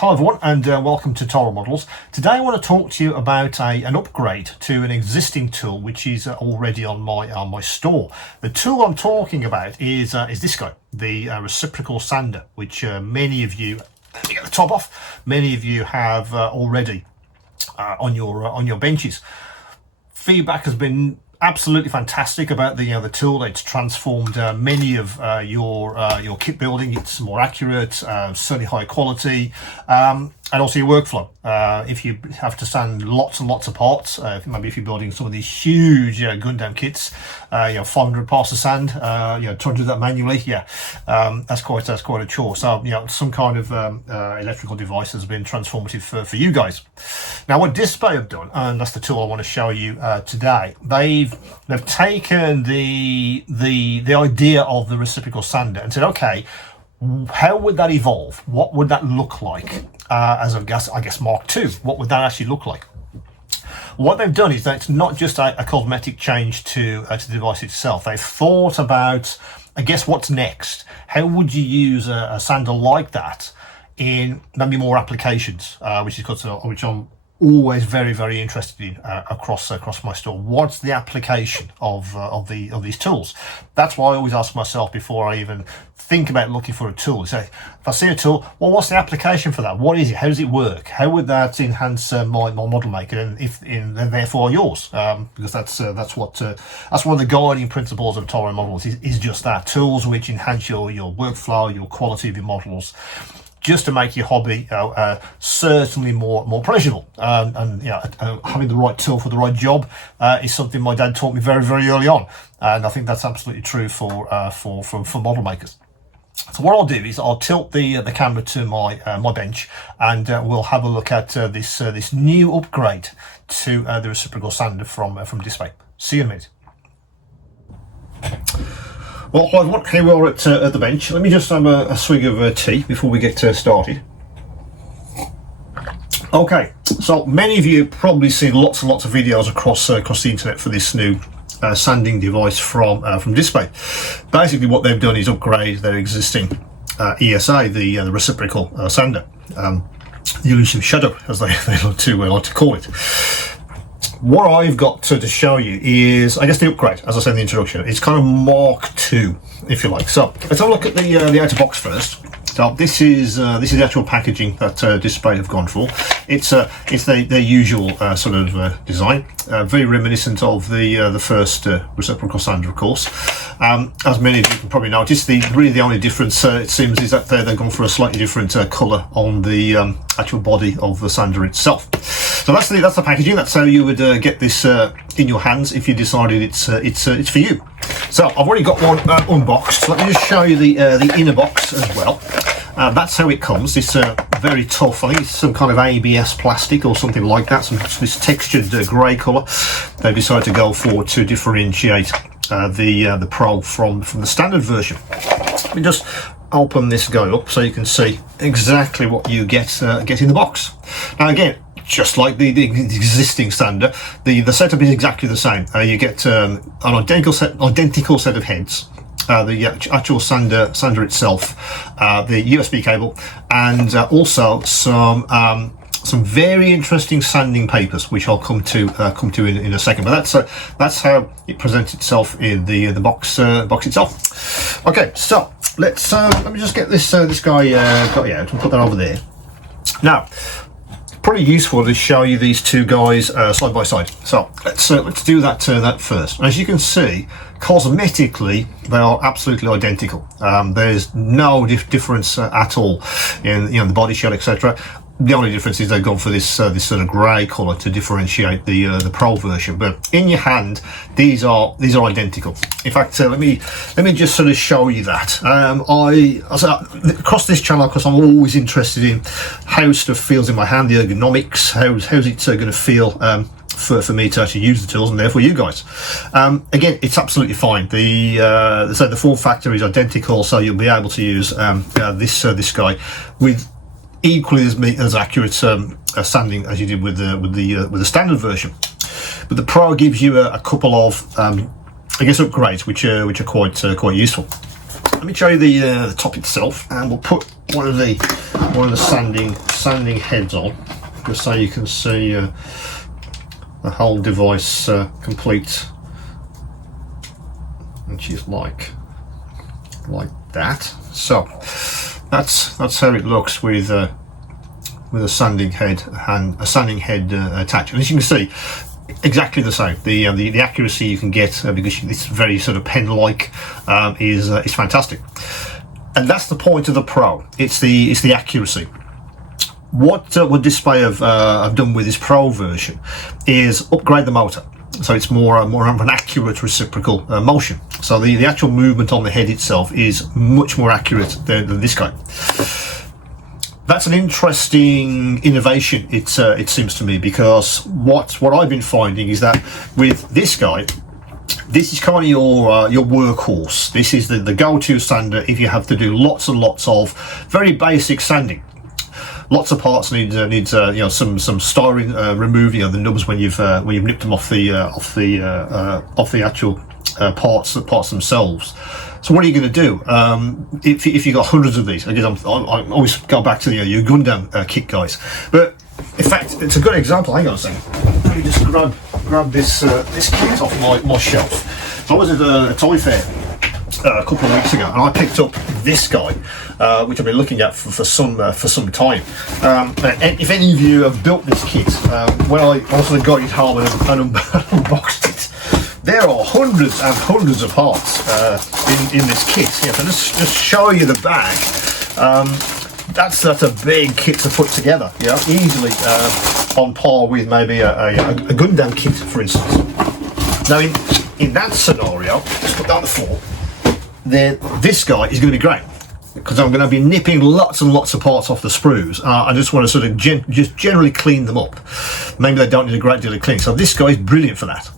Hello everyone, and welcome to Tyrell Models. Today I want to talk to you about an upgrade to an existing tool which is already on my store. The tool I'm talking about is this guy, the reciprocal sander, which many of you, let me get the top off, many of you have already on your benches. Feedback has been absolutely fantastic about the tool. It's transformed many of your kit building. It's more accurate, certainly high quality, and also your workflow. If you have to sand lots and lots of parts, maybe if you're building some of these huge Gundam kits, 500 parts of sand, trying to do that manually, that's quite a chore. So some kind of electrical device has been transformative for you guys. Now what Dspaie have done, and that's the tool I want to show you today, they've taken the idea of the reciprocal sander and said, okay, how would that evolve? What would that look like as I guess Mark II? What would that actually look like? What they've done is that it's not just a cosmetic change to the device itself. They've thought about, I guess, what's next. How would you use a sander like that in maybe more applications, which I'm always very interested in across my store. What's the application of these tools? That's why I always ask myself before I even think about looking for a tool. So if I see a tool, well, what's the application for that? What is it? How does it work? How would that enhance my model maker and therefore yours? Because that's one of the guiding principles of Tyrell Models is just that: tools which enhance your workflow, your quality of your models, just to make your hobby certainly more pleasurable. And having the right tool for the right job is something my dad taught me very early on, and I think that's absolutely true for model makers. So what I'll do is I'll tilt the camera to my bench, and we'll have a look at this new upgrade to the reciprocal sander from Dspaie. See you in a minute. Well, here we are at the bench. Let me just have a swig of tea before we get started. Okay, so many of you probably seen lots and lots of videos across the internet for this new sanding device from Dspaie. Basically, what they've done is upgrade their existing ESA, the reciprocal sander, the elusive shadow, as they like to call it. What I've got to show you is, I guess, the upgrade, as I said in the introduction. It's kind of Mark II, if you like. So let's have a look at the outer box first. So this is the actual packaging that Dspaie have gone for. It's their usual sort of design, very reminiscent of the first reciprocal sander, of course. As many of you can probably notice, the only difference it seems is that they've gone for a slightly different colour on the actual body of the sander itself. So that's the packaging. That's how you would get this in your hands if you decided it's for you. So I've already got one unboxed. So let me just show you the inner box as well. That's how it comes. This very tough, I think it's some kind of ABS plastic or something like that, this textured grey colour they've decided to go for to differentiate the Pro from the standard version. Let me just open this guy up so you can see exactly what you get in the box. Now again, just like the existing sander, the setup is exactly the same. You get an identical set of heads, the actual sander itself, the USB cable, and also some very interesting sanding papers, which I'll come to in a second. But that's how it presents itself in the box itself. Okay, so let me just get this guy out and put that over there. Now, pretty useful to show you these two guys side by side. So let's do that first. As you can see, cosmetically they are absolutely identical. There's no difference at all in the body shell, etc. The only difference is they've gone for this sort of grey colour to differentiate the Pro version. But in your hand, these are identical. In fact, let me just sort of show you that. Across this channel, because I'm always interested in how stuff feels in my hand, the ergonomics, how's it going to feel for me to actually use the tools, and therefore you guys. Again, it's absolutely fine. The form factor is identical, so you'll be able to use this guy with equally as accurate sanding as you did with the standard version. But the Pro gives you a couple of I guess upgrades which are quite useful. let me show you the top itself, and we'll put one of the sanding heads on, just so you can see the whole device complete, which is like that. So that's how it looks with a sanding head and a sanding head attached. And as you can see, exactly the same. The accuracy you can get because it's very sort of pen-like is fantastic, and that's the point of the Pro. It's the accuracy. What Dspaie have done with this Pro version is upgrade the motor, so it's more of an accurate reciprocal motion. So the actual movement on the head itself is much more accurate than this guy. That's an interesting innovation, it seems to me, because what I've been finding is that with this guy, this is kind of your workhorse. This is the go-to sander if you have to do lots and lots of very basic sanding. Lots of parts need some styrene removing, the nubs when you've nipped them off the actual parts themselves. So what are you going to do if you've got hundreds of these? Again, I always go back to your Gundam kit, guys. But in fact, it's a good example. Hang on a second. Let me just grab this kit off my shelf. So I was at a toy fair a couple of weeks ago, and I picked up this guy, which I've been looking at for some time. And if any of you have built this kit, when I also got it home and unboxed it, there are hundreds and hundreds of parts in this kit. Yeah, so just show you the bag. That's a big kit to put together. Yeah, easily on par with maybe a Gundam kit, for instance. Now, in that scenario, let's put that on the floor. This guy is going to be great, because I'm going to be nipping lots and lots of parts off the sprues. I just want to sort of just generally clean them up. Maybe they don't need a great deal of cleaning. So this guy is brilliant for that.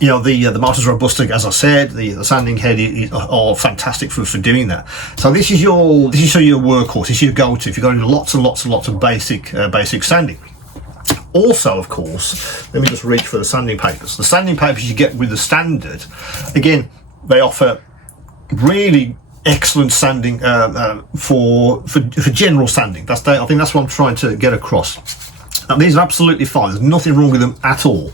You know, the motor's robust, as I said. The sanding head are fantastic for doing that. So this is your workhorse. This is your go-to if you're going to do lots and lots and lots of basic sanding. Also, of course, let me just reach for the sanding papers. The sanding papers you get with the standard, again, they offer really excellent sanding for general sanding. I think that's what I'm trying to get across. Now, these are absolutely fine. There's nothing wrong with them at all.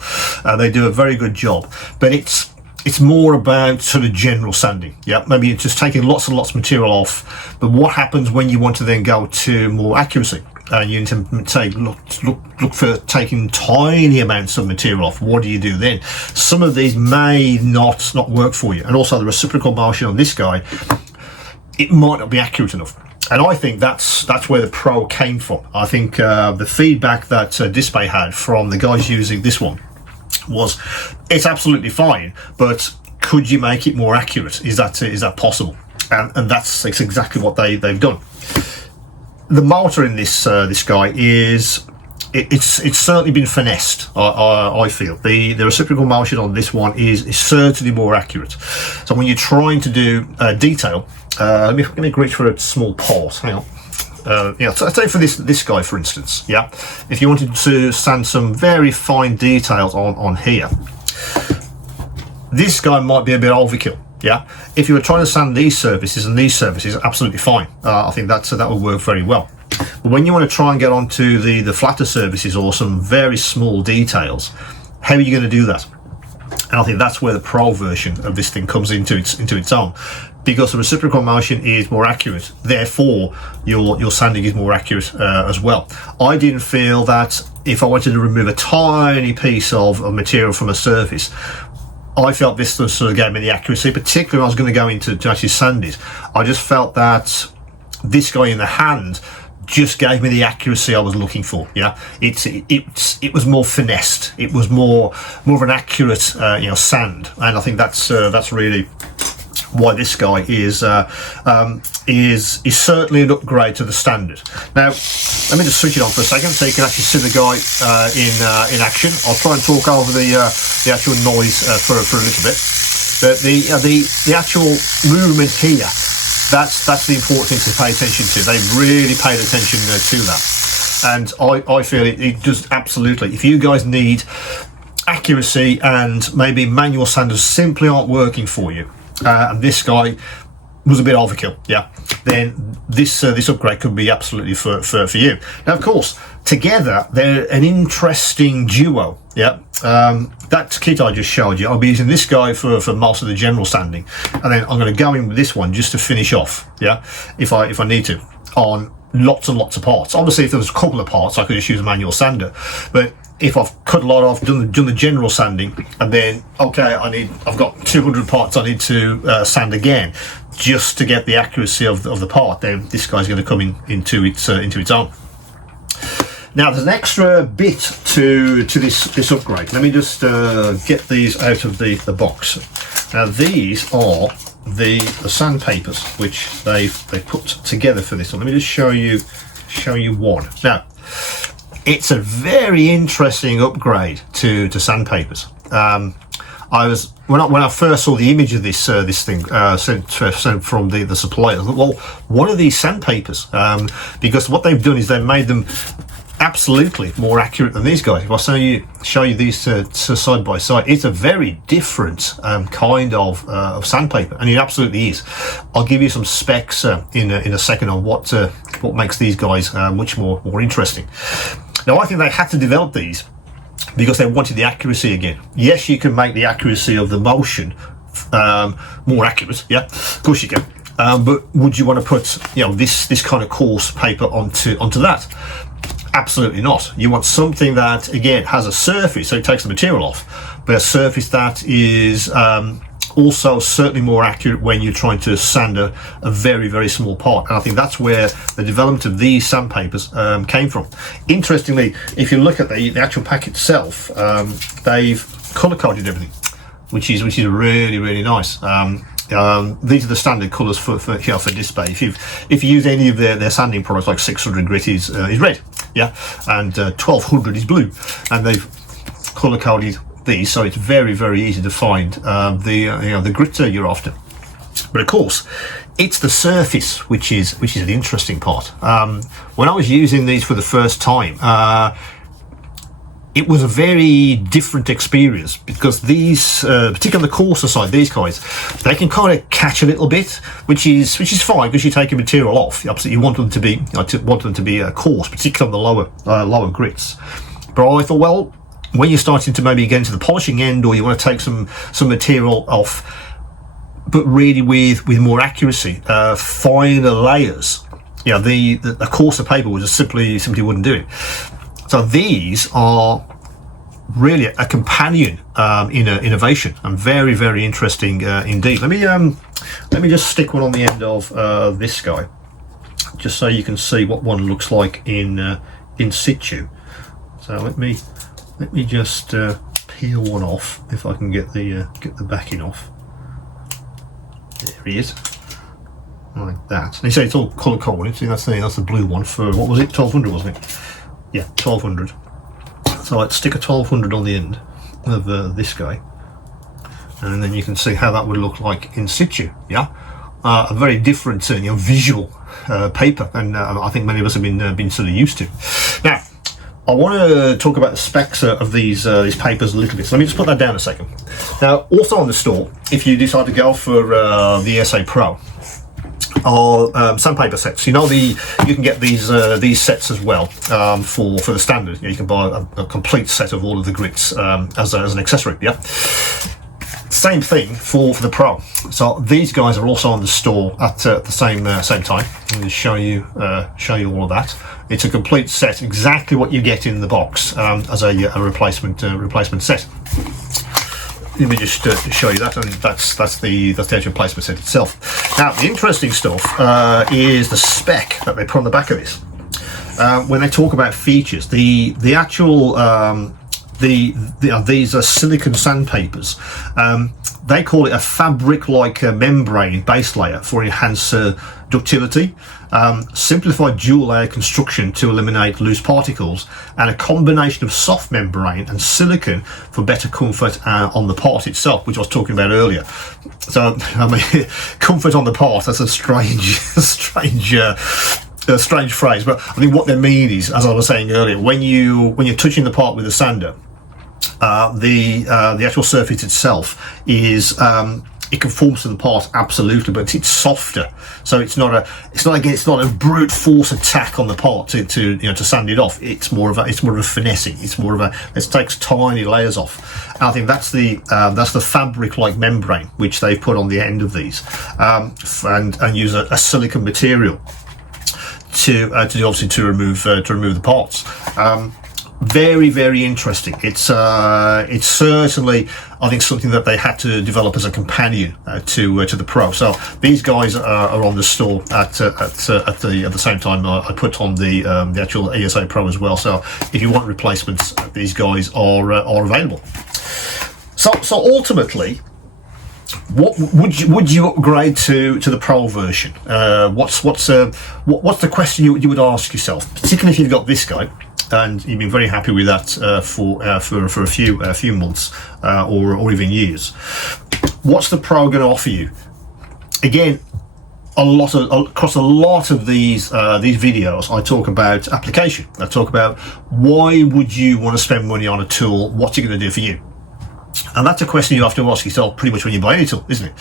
They do a very good job, but it's more about sort of general sanding. Yeah, maybe you're just taking lots and lots of material off. But what happens when you want to then go to more accuracy? You need to say, look for taking tiny amounts of material off. What do you do then? Some of these may not work for you, and also the reciprocal motion on this guy, it might not be accurate enough. And I think that's where the Pro came from. I think the feedback that Dspaie had from the guys using this one was, it's absolutely fine, but could you make it more accurate? Is that possible? And that's exactly what they've done. The motor in this guy is it's certainly been finessed. I feel the reciprocal motion on this one is certainly more accurate. So when you're trying to do detail, let me reach for a small part. Hang on. Yeah, so I'd say for this guy, for instance, yeah, if you wanted to sand some very fine details on here, this guy might be a bit overkill. Yeah, if you were trying to sand these surfaces and these surfaces, absolutely fine. I think that will work very well. But when you want to try and get onto the flatter surfaces or some very small details, how are you going to do that? And I think that's where the Pro version of this thing comes into its own, because the reciprocal motion is more accurate. Therefore, your sanding is more accurate as well. I didn't feel that if I wanted to remove a tiny piece of material from a surface, I felt this sort of gave me the accuracy, particularly when I was going to go into to actually sand it. I just felt that this guy in the hand just gave me the accuracy I was looking for. Yeah, it was more finessed. It was more of an accurate sand, and I think that's really why this guy is certainly an upgrade to the standard. Now, let me just switch it on for a second so you can actually see the guy in action. I'll try and talk over the actual noise for a little bit. But the actual movement here, that's the important thing to pay attention to. They've really paid attention to that, and I feel it does absolutely. If you guys need accuracy and maybe manual sanders simply aren't working for you, and this guy was a bit overkill, yeah, then this upgrade could be absolutely for you. Now, of course, together they're an interesting duo, yeah. That kit I just showed you, I'll be using this guy for most of the general sanding, and then I'm going to go in with this one just to finish off, yeah, if I need to, on lots and lots of parts. Obviously, if there was a couple of parts, I could just use a manual sander, but if I've cut a lot off, done the general sanding, and then okay, I've got 200 parts I need to sand again, just to get the accuracy of the part, then this guy's going to come into its own. Now, there's an extra bit to this upgrade. Let me just get these out of the box. Now, these are the sandpapers which they put together for this one. Let me just show you one. Now, it's a very interesting upgrade to sandpapers. When I first saw the image of this thing sent from the supplier, I thought, well, what are these sandpapers? Because what they've done is they've made them absolutely more accurate than these guys. If I show you these side by side, it's a very different kind of sandpaper, and it absolutely is. I'll give you some specs in a second on what makes these guys much more interesting. Now, I think they had to develop these because they wanted the accuracy again. Yes, you can make the accuracy of the motion more accurate, yeah, of course you can. But would you want to put this kind of coarse paper onto that? Absolutely not. You want something that, again, has a surface, so it takes the material off, but a surface that is also certainly more accurate when you're trying to sand a very, very small part. And I think that's where the development of these sandpapers came from. Interestingly, if you look at the actual pack itself, they've color coded everything, which is really, really nice. These are the standard colours for Dspaie. If you use any of their sanding products, like 600 grit is red, yeah, and 1200 is blue, and they've colour coded these, so it's very, very easy to find the grit you're after. But of course, it's the surface which is an interesting part. When I was using these for the first time, it was a very different experience, because these, particularly on the coarser side, these guys, they can kind of catch a little bit, which is fine, because you take a material off. Obviously, you want them to be coarse, particularly on the lower grits. But I thought, well, when you're starting to maybe get into the polishing end, or you want to take some material off, but really with more accuracy, finer layers, the coarser paper would just simply wouldn't do it. So these are really a companion in innovation, and very, very interesting indeed. Let me just stick one on the end of this guy, just so you can see what one looks like in situ. So let me just peel one off, if I can get the backing off. There he is, like that. And you say it's all colour coded. See, that's the blue one for, what was it, 1200, wasn't it? Yeah, 1200. So I'd stick a 1200 on the end of this guy, and then you can see how that would look like in situ. Yeah, a very different visual paper, and I think many of us have been sort of used to. Now, I want to talk about the specs of these papers a little bit. So let me just put that down a second. Now, also on the store, if you decide to go for the Dspaie Pro, or sandpaper sets, you can get these sets as well for the standard. You can buy a complete set of all of the grits as an accessory. Yeah. Same thing for the Pro. So these guys are also on the store at the same time. I'm going to show you all of that. It's a complete set, exactly what you get in the box as a replacement set. Let me just show you that, and that's the actual replacement set itself. Now, the interesting stuff is the spec that they put on the back of this. When they talk about features, the actual these are silicon sandpapers. They call it a fabric-like membrane base layer for enhanced ductility, simplified dual layer construction to eliminate loose particles, and a combination of soft membrane and silicon for better comfort on the part itself, which I was talking about earlier. So, I mean, comfort on the part, that's a strange phrase, but I think what they mean is, as I was saying earlier, when you're touching the part with a sander, the actual surface itself is it conforms to the part absolutely, but it's softer, so it's not a brute force attack on the part to sand it off. It's more of a finessing. It's more of a, it takes tiny layers off. And I think that's the fabric like membrane which they've put on the end of these, and use a silicone material to obviously to remove the parts. Very, very interesting. It's certainly, I think, something that they had to develop as a companion to the Pro. So these guys are on the store at the same time I put on the actual ESA Pro as well. So if you want replacements, these guys are available. So ultimately, what would you upgrade to the Pro version? What's the question you would ask yourself, particularly if you've got this guy and you've been very happy with that for a few months or even years? What's the Pro going to offer you? Again, across a lot of these videos, I talk about application. I talk about why would you want to spend money on a tool? What's it going to do for you? And that's a question you have to ask yourself pretty much when you buy any tool, isn't it?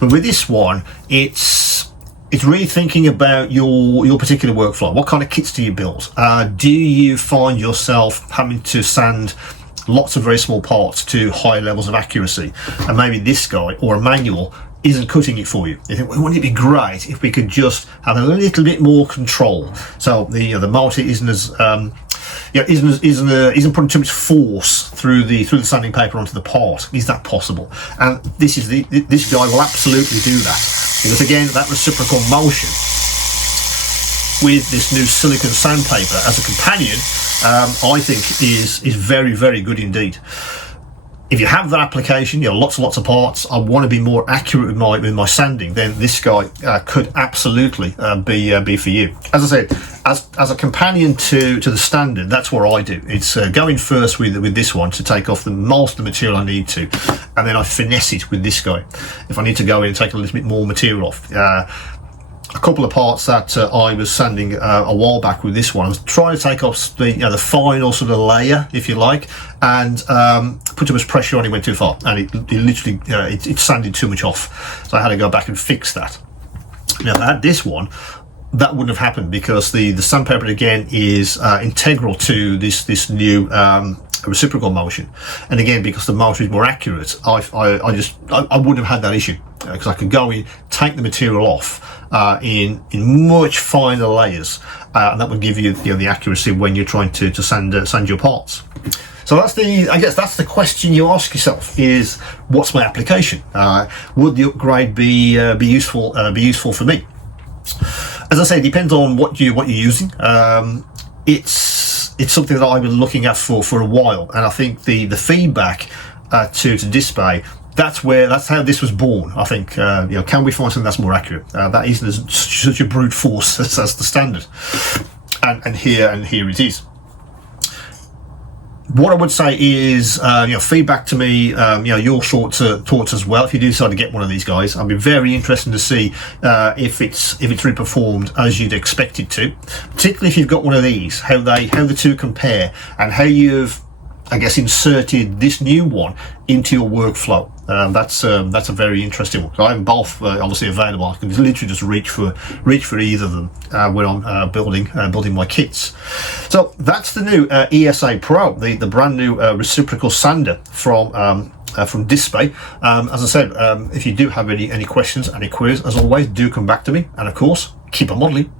But with this one, it's really thinking about your particular workflow. What kind of kits do you build? Do you find yourself having to sand lots of very small parts to high levels of accuracy, and maybe this guy or a manual isn't cutting it for you? You think, well, wouldn't it be great if we could just have a little bit more control? So the motor isn't as isn't putting too much force through the sanding paper onto the part. Is that possible? And this guy will absolutely do that, because again, that reciprocal motion with this new silicone sandpaper as a companion, I think is very, very good indeed. If you have that application, lots and lots of parts, I want to be more accurate with my sanding, then this guy could absolutely be for you. As I said, as a companion to the standard, that's what I do. It's going first with this one to take off the most of the material I need to, and then I finesse it with this guy if I need to go in and take a little bit more material off. A couple of parts that I was sanding a while back with this one, I was trying to take off the final sort of layer, if you like, and put too much pressure on it, went too far, and it literally it sanded too much off, so I had to go back and fix that. Now if I had this one, that wouldn't have happened, because the sandpaper again is integral to this new reciprocal motion, and again, because the motor is more accurate, I wouldn't have had that issue, because I could go in, take the material off in much finer layers, and that would give you the accuracy when you're trying to sand your parts. So I guess that's the question you ask yourself: is what's my application? Would the upgrade be useful for me? As I say, it depends on what you're using. It's something that I've been looking at for a while, and I think the feedback to Dspaie, that's how this was born. I think can we find something that's more accurate, that isn't such a brute force as the standard, and here it is. What I would say is, feedback to me, your thoughts as well. If you do decide to get one of these guys, I'd be very interested to see if it's really performed as you'd expect it to. Particularly if you've got one of these, how the two compare, and how you've, I guess, inserted this new one into your workflow. That's a very interesting one. So I have both obviously available. I can literally just reach for either of them when I'm building my kits. So that's the new ESA Pro, the brand new reciprocal sander from Dspaie. As I said, if you do have any questions, any queries, as always, do come back to me, and of course, keep on modeling.